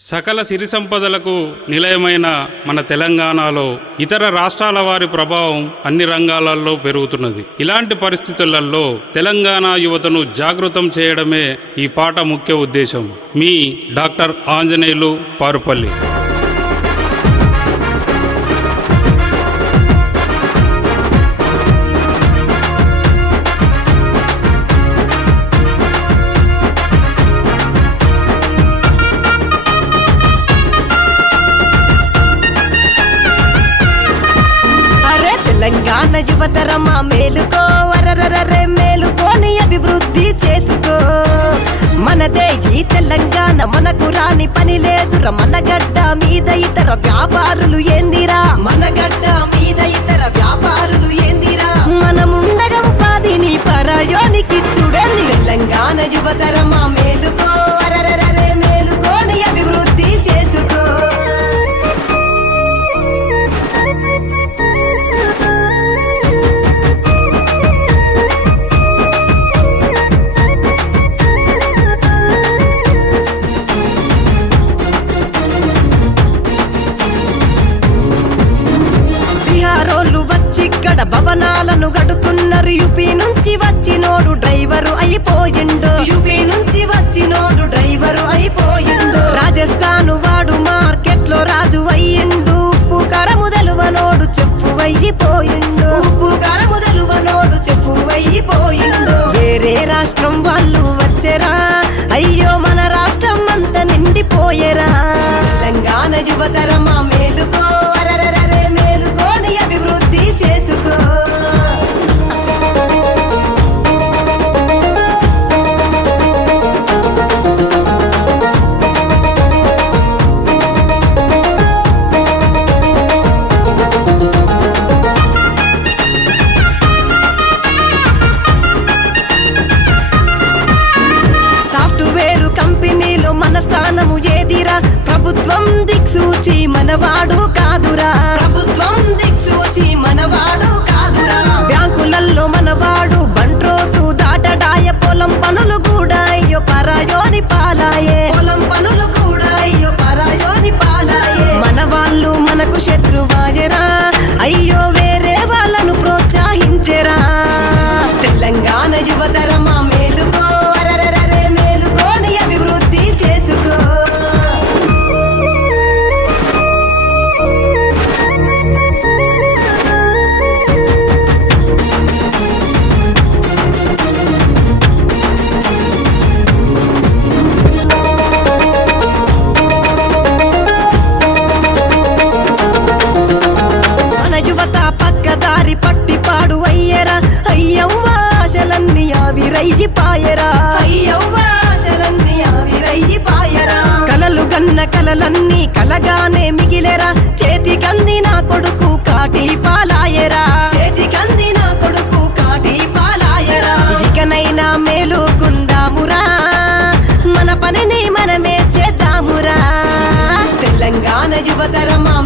సకల సిరి సంపదలకు నిలయమైన మన తెలంగాణలో ఇతర రాష్ట్రాల వారి ప్రభావం అన్ని రంగాలలో పెరుగుతున్నది. ఇలాంటి పరిస్థితులలో తెలంగాణ యువతను జాగృతం చేయడమే ఈ పాట ముఖ్య ఉద్దేశం. మీ డాక్టర్ ఆంజనేయులు పారుపల్లి. తెలంగాణ యువతరమా మేలుకో. వరరరే మేలుకోని అభివృద్ధి చేసుకో. మనదే ఈ తెలంగాణ మనకు రాని పని లేదురా మన గడ్డ మీద ఇతర వ్యాపారులు ఏందిరా? మన గడ్డ మీద ఇతర వ్యాపారులు ఏందిరా? మనముండగా ఉపాధిని పరయోనికి చూడండి తెలంగాణ యువతర. భవనాలను గడుతున్నారు యూపీ నుంచి వచ్చినోడు డ్రైవరు అయిపోయిండు. యూపీ నుంచి వచ్చినోడు డ్రైవరు అయిపోయిండు. రాజస్థాన్ వాడు మార్కెట్లో రాజు అయ్యిండు. ఉప్పు కర తెలువనోడు చెప్పు అయిపోయిండు. ఉప్పు కర తెలువనోడు చెప్పు అయిపోయిండు. వేరే రాష్ట్రం వాళ్ళు వచ్చేరా. అయ్యో మన రాష్ట్రం అంతా నిండిపోయేరా. తెలంగాణ యువతరా పార్టీలో మన స్థానము ఏదిరా? ప్రభుత్వం దిక్సూచి మనవాడు కాదురా. ప్రభుత్వం దిక్సూచి మనవాడు కాదురా. బ్యాంకులలో మనవాడు బంట్రోతు దాటడాయ పొలం పనులు కూడా అయ్యో పరాయోని పాలాయే. పొలం పనులు కూడా అయ్యో పరాయోని పాలాయే. మన వాళ్ళు మనకు శత్రువా? ఆవిరయ్యి పాయరా. ఆవిరయ్యి పాయరా. కలలు గన్న కలలన్నీ కలగానే మిగిలేరా. చేతి కంది నా కొడుకు కాటి పాలాయరా. చేతి కంది నా కొడుకు కాటి పాలాయరా. ఇకనైనా మేలుకుందామురా. మన పనిని మనమే చేద్దామురా. తెలంగాణ యువతరమా